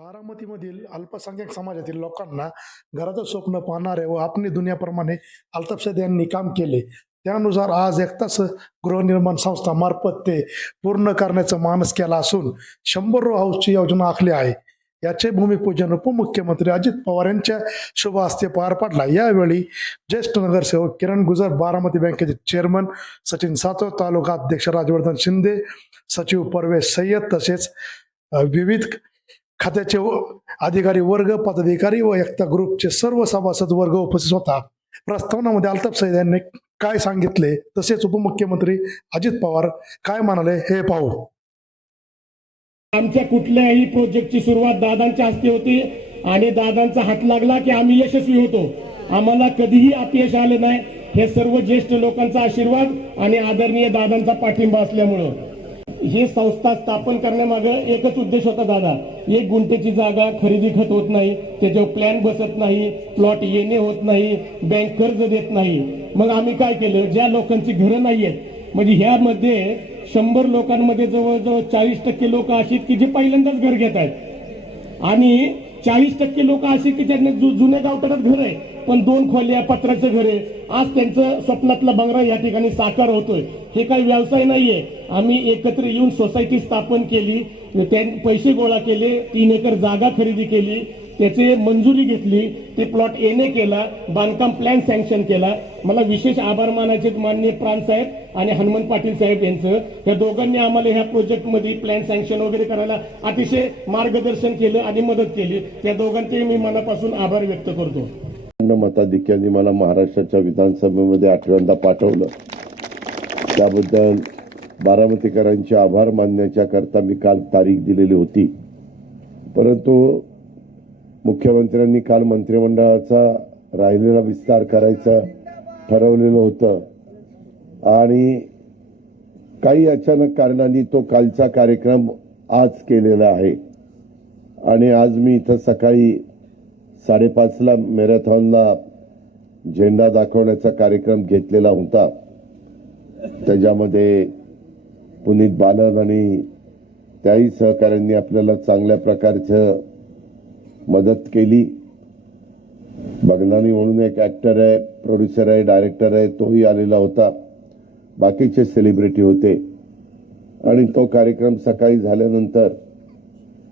बारामतीमधील अल्पसंख्याक समाजातील लोकांना घराचं स्वप्न पाहणारे व आपली दुनियाप्रमाणे अल्ताफ यांनी काम केले. त्यानुसार आज एकताच गृहनिर्माण संस्था मार्फत ते पूर्ण करण्याचा मानस केला असून शंभर रो हाऊसची योजना आखली आहे. याचे भूमिपूजन उपमुख्यमंत्री अजित पवार यांच्या शुभ हस्ते पार पडला. यावेळी ज्येष्ठ नगरसेवक किरण गुजर बारामती बँकेचे चेअरमन सचिन सातव तालुका अध्यक्ष राजवर्धन शिंदे सचिव परवेश सय्यद तसेच विविध खात्याचे अधिकारी वर्ग पदाधिकारी व एकता ग्रुपचे सर्व सभासद वर्ग उपस्थित होता. प्रस्तावनामध्ये अल्ताफ सईद यांनी काय सांगितले? तसेच उपमुख्यमंत्री अजित पवार काय म्हणाले? हे पाहू. आमच्या कुठल्याही प्रोजेक्टची सुरुवात दादांच्या हस्ते होती आणि दादांचा हात लागला की आम्ही यशस्वी होतो. आम्हाला कधीही अपयश आले नाही. हे सर्व ज्येष्ठ लोकांचा आशीर्वाद आणि आदरणीय दादांचा पाठिंबा असल्यामुळं. ही संस्था स्थापन करण्यामागं एकच उद्देश होता दादा. एक गुंठेची जागा खरेदी खत होत नाही त्याच्यावर प्लॅन बसत नाही प्लॉट येणे होत नाही बँक कर्ज देत नाही. मग आम्ही काय केलं? ज्या लोकांची घरं नाही आहेत म्हणजे ह्यामध्ये शंभर लोकांमध्ये जवळजवळ चाळीस टक्के लोक अशी की जे पहिल्यांदाच घर घेत आहेत. आणि चाळीस टक्के लोक अशी की ज्यांना जुन्या गावठाणात घर आहे. पण दोन खोल्या पत्राचं घर आहे. आज त्यांचं स्वप्नातला बंगला या ठिकाणी साकार होतोय. हे काही व्यवसाय नाहीये. आम्ही एकत्र येऊन सोसायटी स्थापन केली पैसे गोळा केले तीन एकर जागा खरेदी केली त्याचे मंजुरी घेतली ते प्लॉट एने केला बांधकाम प्लॅन सँक्शन केला. मला विशेष आभार मानायचे माननीय प्राण साहेब आणि हनुमंत पाटील साहेब यांचं. या दोघांनी आम्हाला ह्या प्रोजेक्टमध्ये प्लॅन सँक्शन वगैरे करायला अतिशय मार्गदर्शन केलं आणि मदत केली. त्या दोघांचे मी मनापासून आभार व्यक्त करतो. प्रचंड मताधिक्याने मला महाराष्ट्राच्या विधानसभेमध्ये आठव्यांदा पाठवलं. त्याबद्दल बारामतीकरांचे आभार मानण्याच्या करता मी काल तारीख दिलेली होती. परंतु मुख्यमंत्र्यांनी काल मंत्रिमंडळाचा राहिलेला विस्तार करायचा ठरवलेलं होतं. आणि काही अचानक कारणांनी तो कालचा कार्यक्रम आज केलेला आहे. आणि आज मी इथं सकाळी साडेपाचला मॅरेथॉनला झेंडा दाखवण्याचा कार्यक्रम घेतलेला होता. त्याच्यामध्ये पुनीत बालन आणि त्याही सहकाऱ्यांनी आपल्याला चांगल्या प्रकारचं मदत केली. बगनानी म्हणून एक ऍक्टर आहे प्रोड्युसर आहे डायरेक्टर आहे तोही आलेला होता. बाकीचे सेलिब्रिटी होते. आणि तो कार्यक्रम सकाळी झाल्यानंतर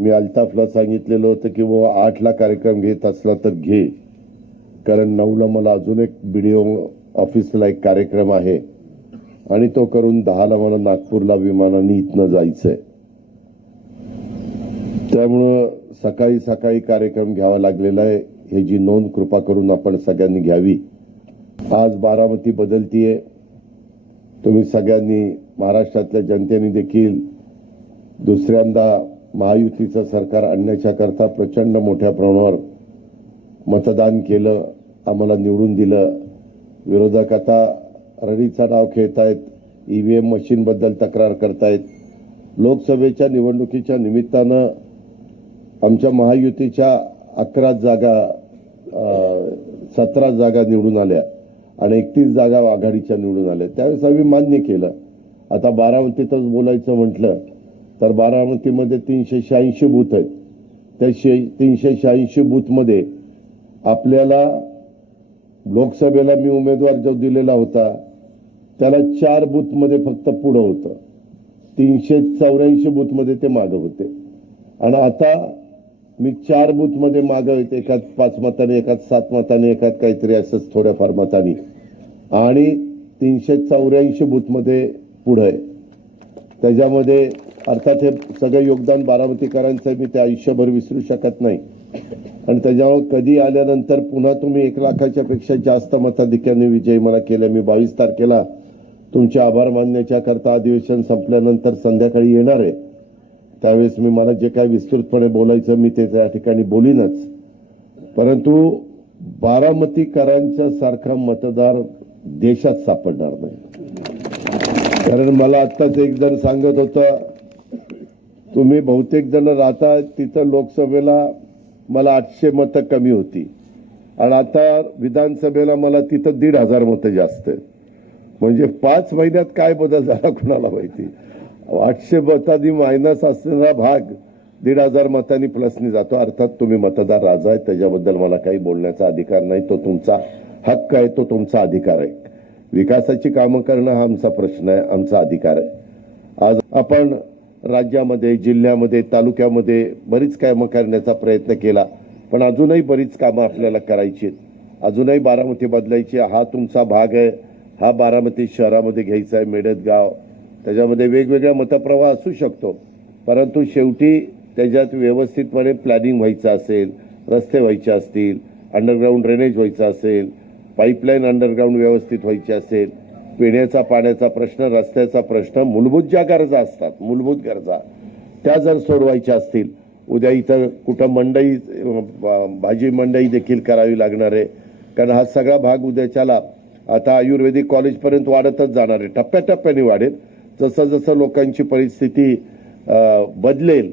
मी अल्ताफला सांगितलेलं होतं की बाबा आठला कार्यक्रम घेत असला तर घे. कारण नऊला मला अजून एक व्हिडिओ ऑफिसला एक कार्यक्रम आहे. आणि तो करून दहाला मला नागपूरला विमानाने इथनं जायचंय. त्यामुळं सकाळी सकाळी कार्यक्रम घ्यावा लागलेला आहे. हे जी नोंद कृपा करून आपण सगळ्यांनी घ्यावी. आज बारामती बदलतीये. तुम्ही सगळ्यांनी महाराष्ट्रातल्या जनतेने देखील दुसऱ्यांदा महायुतीचं सरकार आणण्याच्या करता प्रचंड मोठ्या प्रमाणावर मतदान केलं आम्हाला निवडून दिलं. विरोधक आता रडीचा डाव खेळतायत ईव्हीएम मशीन बद्दल तक्रार करतायत. लोकसभेच्या निवडणुकीच्या निमित्तानं आमच्या महायुतीच्या अकरा जागा सतरा जागा निवडून आल्या आणि एकतीस जागा आघाडीच्या निवडून आल्या. त्यावेळेस आम्ही मान्य केलं. आता बारामतीतच बोलायचं म्हटलं तर बारामतीमध्ये तीनशे शहाऐंशी बूथ आहेत. त्या शे तीनशे शहाऐंशी बूथमध्ये आपल्याला लोकसभेला मी उमेदवार जो दिलेला होता त्याला चार बूथमध्ये फक्त पुढं होतं. तीनशे चौऱ्याऐंशी बूथमध्ये ते मागं होते. आणि आता मी चार बूथमध्ये मागं येते एकात पाच मताने एकात सात मताने एकात काहीतरी असंच थोड्याफार मताने. आणि तीनशे चौऱ्याऐंशी बूथमध्ये पुढं आहे. त्याच्यामध्ये अर्थात हे सगळं योगदान बारामतीकरांचं मी ते आयुष्यभर विसरू शकत नाही. आणि त्याच्यावर कधी आल्यानंतर पुन्हा तुम्ही एक लाखाच्या पेक्षा जास्त मताधिक्याने विजय मला केला मी बावीस तारखेला तुमचे आभार मानण्याच्या करता अधिवेशन संपल्यानंतर संध्याकाळी येणार आहे. त्यावेळेस मी मला जे काही विस्तृतपणे बोलायचं मी ते त्या ठिकाणी बोलीनच. परंतु बारामतीकरांच्या सारखा मतदार देशात सापडणार नाही. कारण मला आत्ताच एक जण सांगत होतं तुम्ही बहुतेक जण राहता तिथं लोकसभेला मला आठशे मतं कमी होती. आणि आता विधानसभेला मला तिथं दीड हजार मतं जास्त आहेत. म्हणजे पाच महिन्यात काय बदल झाला कुणाला माहिती? आठशे मतांनी मायनस असलेला भाग दीड हजार मतांनी प्लसनी जातो. अर्थात तुम्ही मतदार राजा आहे त्याच्याबद्दल मला काही बोलण्याचा अधिकार नाही. तो तुमचा हक्क आहे. तो तुमचा अधिकार आहे. विकासाची कामं करणं हा आमचा प्रश्न आहे. आमचा अधिकार आहे. आज आपण राज्यामध्ये जिल्ह्यामध्ये तालुक्यामध्ये बरीच कामं करण्याचा प्रयत्न केला. पण अजूनही बरीच कामं आपल्याला करायची आहेत. अजूनही बारामती बदलायची हा तुमचा भाग आहे. हा बारामती शहरामध्ये घ्यायचा आहे मेडत गाव त्याच्यामध्ये वेगवेगळा मतप्रवाह असू शकतो. परंतु शेवटी त्याच्यात व्यवस्थितपणे प्लॅनिंग व्हायचं असेल रस्ते व्हायचे असतील अंडरग्राऊंड ड्रेनेज व्हायचं असेल पाईपलाईन अंडरग्राऊंड व्यवस्थित व्हायची असेल पिण्याचा पाण्याचा प्रश्न रस्त्याचा प्रश्न मूलभूत ज्या गरजा असतात मूलभूत गरजा त्या जर सोडवायच्या असतील उद्या इथं कुठं मंडई भाजी मंडई देखील करावी लागणार आहे. कारण हा सगळा भाग उद्याच्याला आता आयुर्वेदिक कॉलेजपर्यंत वाढतच जाणार आहे. टप्प्याटप्प्याने वाढेल. जसं जसं लोकांची परिस्थिती बदलेल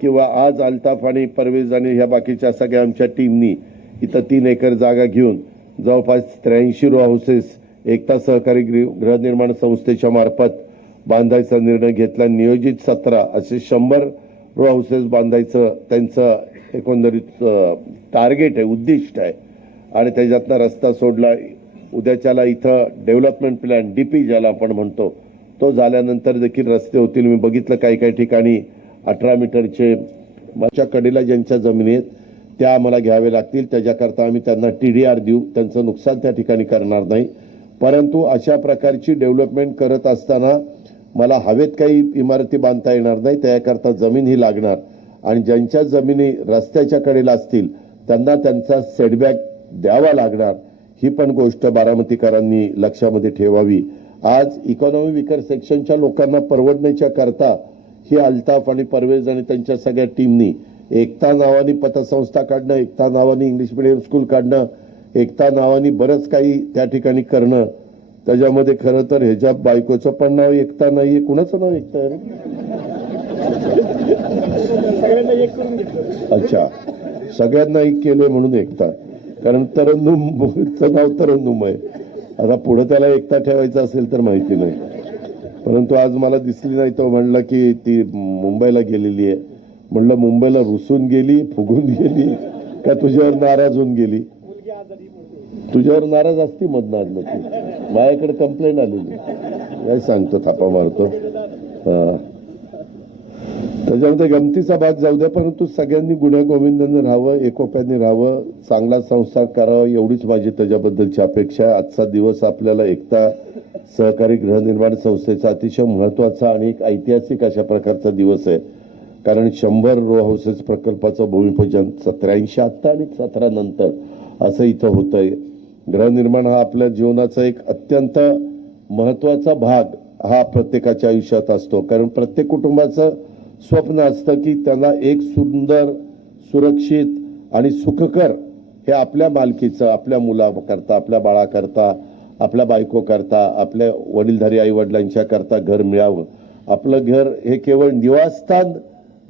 किंवा आज अल्ताफ आणि परवेज आणि ह्या बाकीच्या सगळ्या आमच्या टीमनी इथं तीन एकर जागा घेऊन जवळपास त्र्याऐंशी रो हाऊसेस एकता सहकारी गृहनिर्माण संस्थेच्या मार्फत बांधायचा निर्णय घेतला. नियोजित सतरा असे शंभर रो हाऊसेस बांधायचं त्यांचं एकंदरीत टार्गेट आहे उद्दिष्ट आहे. आणि त्याच्यातनं रस्ता सोडला. उद्याच्याला इथं डेव्हलपमेंट प्लॅन डीपी ज्याला आपण म्हणतो तो झाल्यानंतर देखील रस्ते होतील. मी बघितलं काही काही ठिकाणी अठरा मीटरचे माझ्या कडेला ज्यांच्या जमिनी आहेत त्या आम्हाला घ्यावे लागतील. त्याच्याकरता आम्ही त्यांना टी डी आर देऊ. त्यांचं नुकसान त्या ठिकाणी करणार नाही. परंतु अशा प्रकारची डेव्हलपमेंट करत असताना मला हवेत काही इमारती बांधता येणार नाही त्याकरता जमीन ही लागणार. आणि ज्यांच्या जमिनी रस्त्याच्या कडेला असतील त्यांना त्यांचा सेटबॅक द्यावा लागणार. ही पण गोष्ट बारामतीकरांनी लक्षामध्ये ठेवावी. आज इकॉनॉमी विकर सेक्शनच्या लोकांना परवडण्याच्या करता ही अल्ताफ आणि परवेज आणि त्यांच्या सगळ्या टीमनी एकता नावानी पतसंस्था काढणं एकता नावानी इंग्लिश मिडियम स्कूल काढणं एकता नावानी बरंच काही त्या ठिकाणी करणं त्याच्यामध्ये खरं तर ह्याच्या बायकोचं पण नाव एकता नाहीये कुणाचं नाव एकता आहे? अच्छा. सगळ्यांना एक केलंय म्हणून एकता. कारण तरन्नुमचं नाव तरन्नुम आहे. आता पुढे त्याला एकता ठेवायचा असेल तर माहिती नाही. परंतु आज मला दिसली नाही तो म्हणलं की ती मुंबईला गेलेली आहे. म्हणलं मुंबईला रुसून गेली फुगून गेली का तुझ्यावर नाराज होऊन गेली? तुझ्यावर नाराज असती मधनं ती माझ्याकडे कंप्लेंट आलेली. काय सांगतो थापा मारतो. हा. त्याच्यामध्ये गमतीचा भाग जाऊ द्या परंतु सगळ्यांनी गुण्यागोविंदाने राहावं एकोप्याने राहावं चांगला संसार करावा एवढीच माझी त्याच्याबद्दलची अपेक्षा आजचा दिवस आपल्याला एकता सहकारी गृहनिर्माण संस्थेचा अतिशय महत्त्वाचा आणि एक ऐतिहासिक अशा प्रकारचा दिवस आहे. कारण शंभर रो हाऊसेस प्रकल्पाचं भूमिपूजन त्र्याऐंशी आत्ता आणि सतरा नंतर. असं इथं होतंय. गृहनिर्माण हा आपल्या जीवनाचा एक अत्यंत महत्त्वाचा भाग हा प्रत्येकाच्या आयुष्यात असतो. कारण प्रत्येक कुटुंबाचं स्वप्न असतं की त्यांना एक सुंदर सुरक्षित आणि सुखकर हे आपल्या मालकीचं आपल्या मुलाकरता आपल्या बाळाकरता आपल्या बायको करता आपल्या वडीलधारी आई वडिलांच्या करता घर मिळावं. आपलं घर हे केवळ निवासस्थान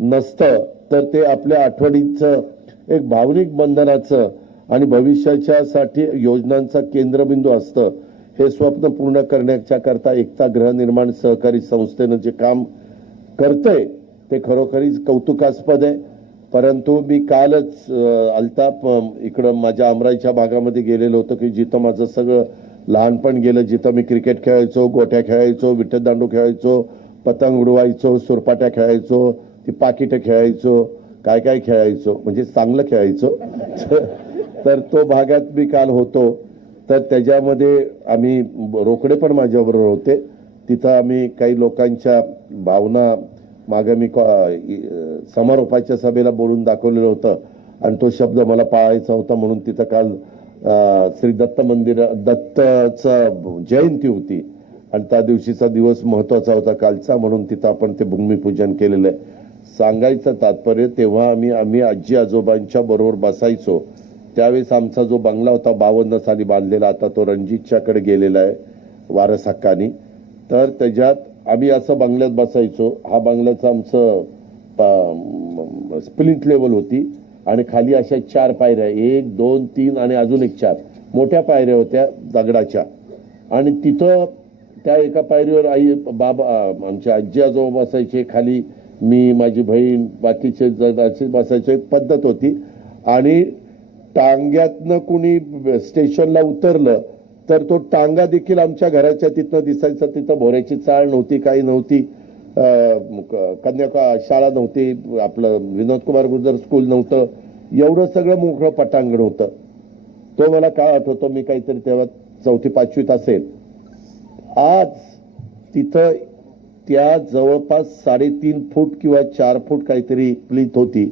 नसतं तर ते आपल्या आठवणीचं एक भावनिक बंधनाचं आणि भविष्याच्यासाठी योजनांचा केंद्रबिंदू असतं. हे स्वप्न पूर्ण करण्याच्या करता एकता गृहनिर्माण सहकारी संस्थेनं जे काम करतंय ते खरोखरीच कौतुकास्पद आहे. परंतु मी कालच अल्ताप इकडं माझ्या अमराईच्या भागामध्ये गेलेलो होतो की जिथं माझं सगळं लहानपण गेलं. जिथं मी क्रिकेट खेळायचो गोट्या खेळायचो विठ्ठलदांडू खेळायचो पतंग उडवायचो सुरपाट्या खेळायचो ती पाकिटं खेळायचो काय काय खेळायचो म्हणजे चांगलं खेळायचो. तर तो भागात मी काल होतो. तर त्याच्यामध्ये आम्ही रोकडे पण माझ्याबरोबर होते. तिथं आम्ही काही लोकांच्या भावना मागे मी कॉ- समारोपाच्या सभेला बोलून दाखवलेलं होतं. आणि तो शब्द मला पाळायचा होता म्हणून तिथं काल श्री दत्त मंदिर दत्तचं जयंती होती. आणि त्या दिवशीचा दिवस महत्त्वाचा होता कालचा म्हणून तिथं आपण ते भूमिपूजन केलेलं आहे. सांगायचं तात्पर्य तेव्हा आम्ही आम्ही आजी आजोबांच्या बरोबर बसायचो. त्यावेळेस आमचा जो बंगला होता बावन्न साली बांधलेला आता तो रणजितच्याकडे गेलेला आहे वारस हक्कानी. तर त्याच्यात आम्ही असं बंगल्यात बसायचो. हा बंगल्याचं आमचं स्प्लिट लेवल होती. आणि खाली अशा चार पायऱ्या एक दोन तीन आणि अजून एक चार. मोठ्या पायऱ्या होत्या दगडाच्या. आणि तिथं त्या एका पायरीवर आई बाबा आमच्या आजी आजोबा बसायचे. खाली मी माझी बहीण बाकीचे जगाचे बसायचे. पद्धत होती. आणि टांग्यातनं कुणी स्टेशनला उतरलं तर तो टांगा देखील आमच्या घराच्या तिथनं दिसायचा. तिथं भोऱ्याची चाळ नव्हती काही नव्हती. कन्या शाळा नव्हती आपलं विनोद कुमार गुर्जर स्कूल नव्हतं. एवढं सगळं मोकळं पटांगण होतं. तो मला काय आठवतो मी काहीतरी तेव्हा चौथी पाचवीत असेल. आज तिथं त्या जवळपास साडेतीन फूट किंवा चार फूट काहीतरी प्लिंथ होती.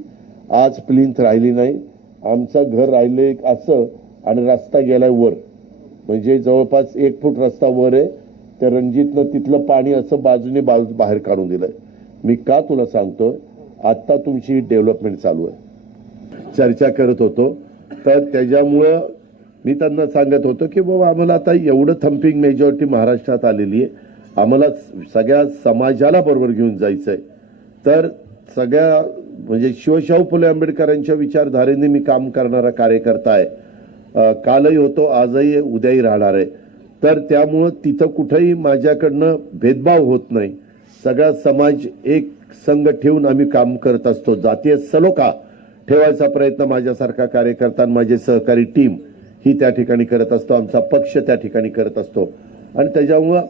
आज प्लिंथ राहिली नाही. आमचं घर राहिलं एक असं आणि रस्ता गेलाय वर. म्हणजे जवळपास एक फूट रस्ता वर आहे. त्या रणजितनं तिथलं पाणी असं बाजूने बाजू बाहेर काढून दिलंय. मी का तुला सांगतो आता तुमची डेव्हलपमेंट चालू आहे. चर्चा करत होतो. तर त्याच्यामुळं मी त्यांना सांगत होतो की बाबा आम्हाला आता एवढं थम्पिंग मेजॉरिटी महाराष्ट्रात आलेली आहे. आम्हाला सगळ्या समाजाला बरोबर घेऊन जायचंय. तर सगळ्या म्हणजे शिवशाहू फुले आंबेडकरांच्या विचारधारेने मी काम करणारा कार्यकर्ता आहे. कालही होतो आजही उद्याही राहणार आहे. तर त्यामुळं तिथं कुठंही माझ्याकडनं भेदभाव होत नाही. सगळा समाज एक संघ ठेवून आम्ही काम करत असतो. जातीय सलोखा ठेवायचा प्रयत्न माझ्यासारखा कार्यकर्ता आणि माझे सहकारी टीम ही त्या ठिकाणी करत असतो. आमचा पक्ष त्या ठिकाणी करत असतो. आणि त्याच्यामुळं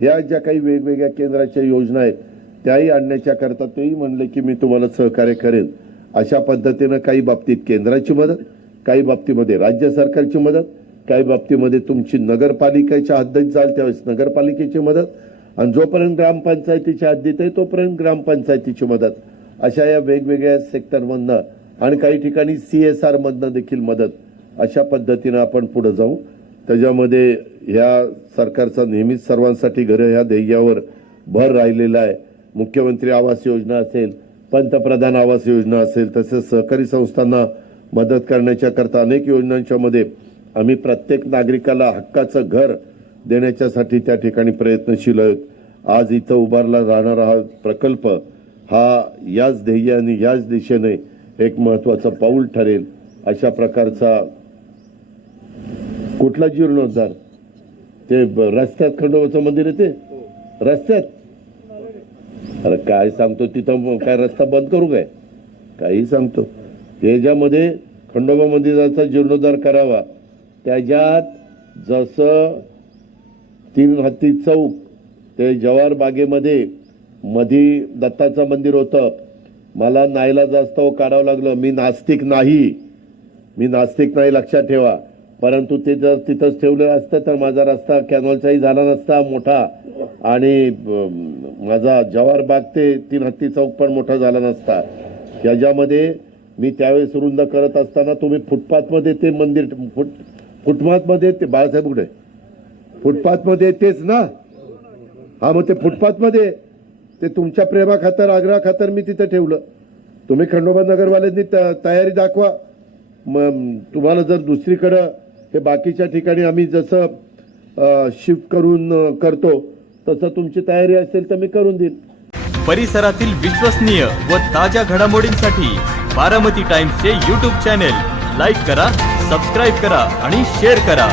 ह्या ज्या काही वेगवेगळ्या केंद्राच्या योजना आहेत त्याही आणण्याच्या करता तेही म्हणले की मी तुम्हाला सहकार्य करेन अशा पद्धतीनं काही बाबतीत केंद्राची मदत काही बाबतीमध्ये राज्य सरकारची मदत काही बाबतीमध्ये तुमची नगरपालिकेच्या हद्दीत जाल त्यावेळेस नगरपालिकेची मदत आणि जोपर्यंत ग्रामपंचायतीच्या हद्दीत आहे तोपर्यंत ग्रामपंचायतीची मदत. अशा या वेगवेगळ्या सेक्टरमधनं आणि काही ठिकाणी सी एस आरमधनं देखील मदत अशा पद्धतीनं आपण पुढे जाऊ. त्याच्यामध्ये ह्या सरकारचा नेहमीच सर्वांसाठी घरं ह्या ध्येयावर भर राहिलेला आहे. मुख्यमंत्री आवास योजना असेल पंतप्रधान आवास योजना असेल तसेच सहकारी संस्थांना मदत करण्याच्या करता अनेक योजनांच्या मध्ये आम्ही प्रत्येक नागरिकाला हक्काचं घर देण्याच्यासाठी त्या ठिकाणी प्रयत्नशील आहोत. आज इथं उभारला जाणारा हा प्रकल्प हा याच ध्येय आणि याच दिशेने एक महत्वाचं पाऊल ठरेल अशा प्रकारचा कुठला जीर्णोद्धार? ते रस्त्यात खंडोबाचं मंदिर आहे ते? रस्त्यात? अरे काय सांगतो तिथं काय रस्ता बंद करू काय? काही सांगतो. त्याच्यामध्ये खंडोबा मंदिराचा जीर्णोद्धार करावा त्याच्यात जसं तीन हत्ती चौक ते जवार बागेमध्ये मधी दत्ताचं मंदिर होतं. मला नाईला जास्त काढावं लागलं. मी नास्तिक नाही. मी नास्तिक नाही लक्षात ठेवा. परंतु ते जर तिथंच ठेवलं असतं तर माझा रस्ता कॅनॉलचाही झाला नसता मोठा. आणि माझा जवार बाग ते तीन हत्ती चौक पण मोठा झाला नसता. त्याच्यामध्ये मी त्यावेळेस रुंद करत असताना तुम्ही फुटपाथमध्ये ते मंदिर फुट फुटपाथमध्ये ते बाळासाहेब कुठे? फुटपाथमध्ये तेच ना? हा मग ते फुटपाथमध्ये ते तुमच्या प्रेमा खातर खातर मी तिथं ठेवलं. तुम्ही खंडोबा नगरवाल्यांनी त- तयारी दाखवा. मग तुम्हाला जर दुसरीकडं ते बाकीच्या ठिकाणी आम्ही जसं शिफ्ट करून करतो तसं तुमची तयारी असेल तर मी करून देईन. परिसरातील विश्वसनीय व ताज्या घडामोडींसाठी बारामती टाइम्सचे यूट्यूब चॅनेल लाईक करा सबस्क्राईब करा आणि शेअर करा.